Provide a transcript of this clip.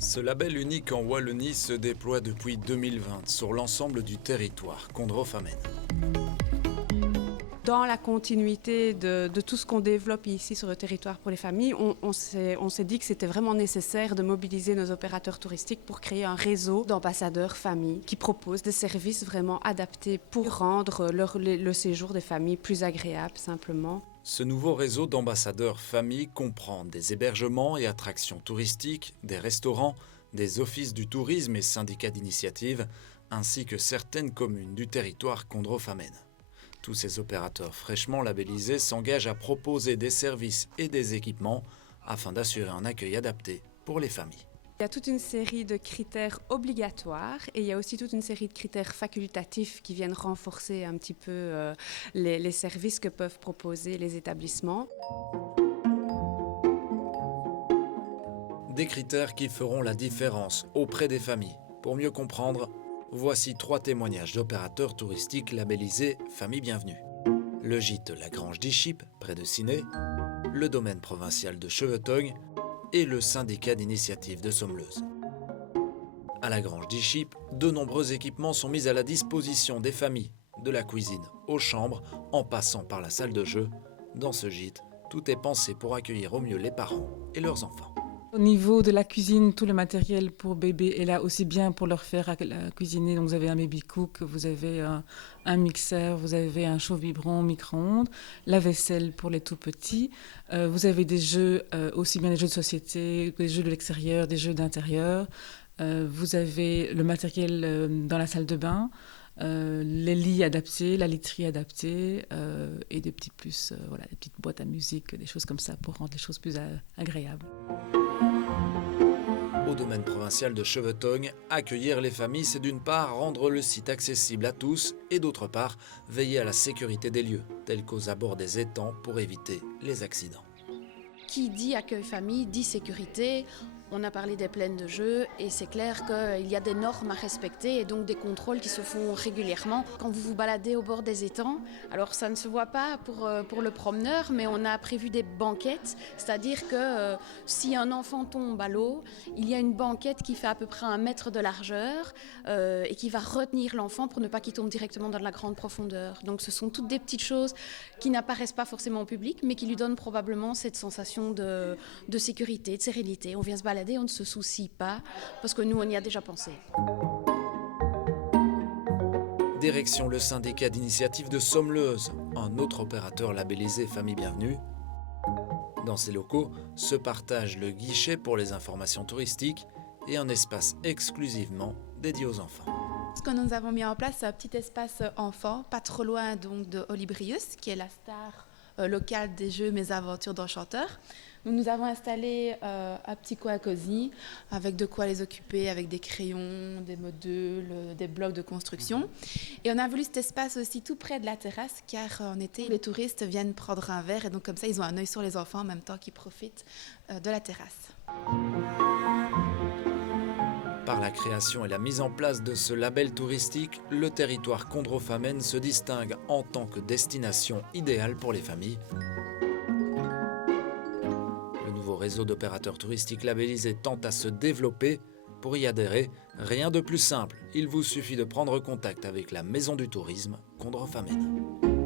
Ce label unique en Wallonie se déploie depuis 2020 sur l'ensemble du territoire Condrofamène. Dans la continuité de tout ce qu'on développe ici sur le territoire pour les familles, on s'est dit que c'était vraiment nécessaire de mobiliser nos opérateurs touristiques pour créer un réseau d'ambassadeurs familles qui proposent des services vraiment adaptés pour rendre le séjour des familles plus agréable simplement. Ce nouveau réseau d'ambassadeurs familles comprend des hébergements et attractions touristiques, des restaurants, des offices du tourisme et syndicats d'initiative, ainsi que certaines communes du territoire Condrofamène. Tous ces opérateurs fraîchement labellisés s'engagent à proposer des services et des équipements afin d'assurer un accueil adapté pour les familles. Il y a toute une série de critères obligatoires et il y a aussi toute une série de critères facultatifs qui viennent renforcer un petit peu les services que peuvent proposer les établissements. Des critères qui feront la différence auprès des familles. Pour mieux comprendre, voici 3 témoignages d'opérateurs touristiques labellisés Famille Bienvenue. Le gîte La Grange d'Ichip, près de Ciney, le domaine provincial de Chevetogne et le syndicat d'initiative de Sommeleuse. À La Grange d'Ichip, de nombreux équipements sont mis à la disposition des familles, de la cuisine aux chambres, en passant par la salle de jeu. Dans ce gîte, tout est pensé pour accueillir au mieux les parents et leurs enfants. Au niveau de la cuisine, tout le matériel pour bébé est là aussi bien pour leur faire cuisiner. Donc vous avez un baby cook, vous avez un mixeur, vous avez un chauffe-biberon, micro-ondes, la vaisselle pour les tout petits. Vous avez des jeux, aussi bien des jeux de société, des jeux de l'extérieur, des jeux d'intérieur. Vous avez le matériel dans la salle de bain, les lits adaptés, la literie adaptée et des petits plus, voilà, des petites boîtes à musique, des choses comme ça pour rendre les choses plus agréables. Au domaine provincial de Chevetogne, accueillir les familles, c'est d'une part rendre le site accessible à tous et d'autre part veiller à la sécurité des lieux, tels qu'aux abords des étangs pour éviter les accidents. Qui dit accueil famille dit sécurité. On a parlé des plaines de jeux et c'est clair qu'il y a des normes à respecter et donc des contrôles qui se font régulièrement. Quand vous vous baladez au bord des étangs, alors ça ne se voit pas pour le promeneur, mais on a prévu des banquettes, c'est-à-dire que si un enfant tombe à l'eau, il y a une banquette qui fait à peu près 1 mètre de largeur et qui va retenir l'enfant pour ne pas qu'il tombe directement dans la grande profondeur. Donc ce sont toutes des petites choses qui n'apparaissent pas forcément au public, mais qui lui donnent probablement cette sensation de sécurité, de sérénité. On vient se balader, on ne se soucie pas, parce que nous, on y a déjà pensé. Direction le syndicat d'initiative de Sommeleuse, un autre opérateur labellisé Famille Bienvenue. Dans ces locaux se partagent le guichet pour les informations touristiques et un espace exclusivement dédié aux enfants. Ce que nous avons mis en place, c'est un petit espace enfant, pas trop loin donc de Olibrius, qui est la star locale des jeux Mes Aventures d'Enchanteur. Nous avons installé un petit coin cosy avec de quoi les occuper, avec des crayons, des modules, des blocs de construction. Et on a voulu cet espace aussi tout près de la terrasse car en été, les touristes viennent prendre un verre et donc comme ça, ils ont un œil sur les enfants en même temps qu'ils profitent de la terrasse. Par la création et la mise en place de ce label touristique, le territoire Condrofamène se distingue en tant que destination idéale pour les familles. Le nouveau réseau d'opérateurs touristiques labellisés tend à se développer. Pour y adhérer, rien de plus simple, il vous suffit de prendre contact avec la Maison du Tourisme Condrofamène.